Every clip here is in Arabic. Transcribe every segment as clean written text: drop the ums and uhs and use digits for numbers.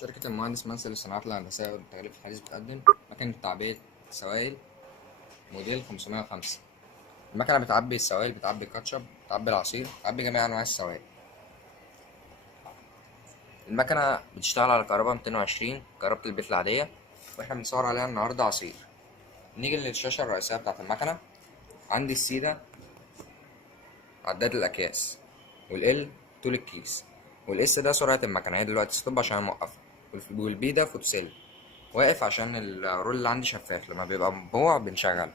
شركة المهندس منسل للصناعات الهندسية والتغليف الحديث بتقدم مكنة تعبئة سوائل موديل 505. المكنة بتعبي السوائل، بتعبي كاتشب، بتعبي العصير، بتعبي جميع أنواع السوائل. المكنة بتشتغل على كهرباء 220 كهرباء البيت العادية، واحنا بنصور عليها النهاردة عصير. نيجي للشاشة الرئيسية بتاعة المكنة. عندي السيدة عداد الأكياس، والإل طول الكيس، والإس ده سرعة المكنة، هي دلوقتي ستوب عشان موقفة، والبي ده فوتوسيل واقف عشان الرول اللي عندي شفاف، لما بيبقى مبوع بنشغله.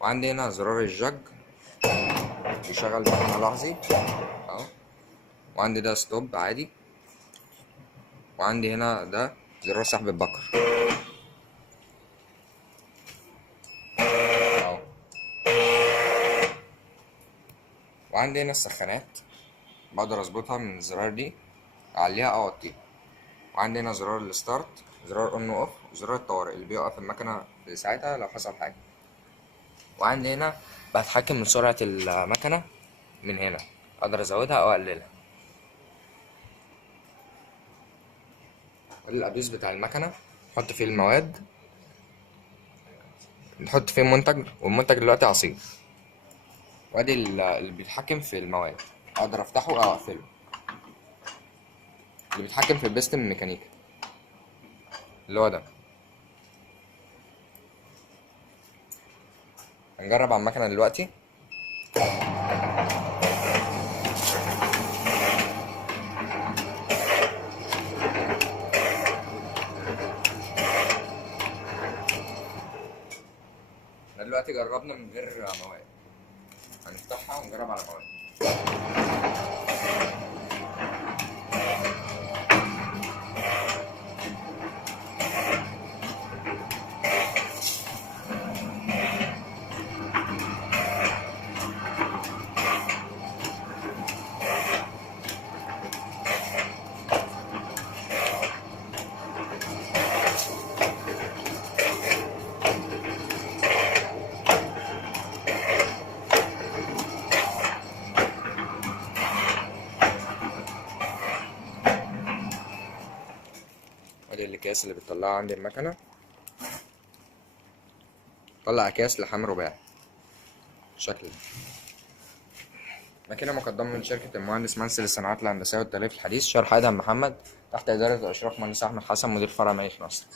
وعندي هنا زرار الجاج بيشغل مكنة لحظي اهو، وعندي ده ستوب عادي، وعندي هنا ده زرار سحب البكر اهو، وعندي هنا السخانات بقدر اظبطها من الزرار دي، اعليها او اوطيها. وعندي هنا زرار الستارت، زرار اون واوف، وزرار الطوارئ اللي بيوقف المكنة لساعتها لو حصل حاجة. وعندي هنا بتحكم من سرعة المكنة من هنا، اقدر ازودها او اقللها. الأدوس بتاع المكنة نحط فيه المواد، نحط فيه منتج، والمنتج دلوقتي عصير. وادي اللي بيتحكم في المواد، اقدر افتحه او اقفله. اللي بيتحكم في البستم الميكانيكي اللي هو ده. هنجرب على المكنة دلوقتي. احنا دلوقتي جربنا من غير مواد، هنفتحها ونجرب على مواد. ادي الاكياس اللي بتطلعها عندي المكنة، طلع اكياس لحام رباعي شكل. ماكينة مقدمة من شركة المهندس منسل للصناعات الهندسية والتغليف الحديث، شرح آدم محمد، تحت إدارة وإشراف مهندس أحمد حسن، مدير فرع مدينة نصر.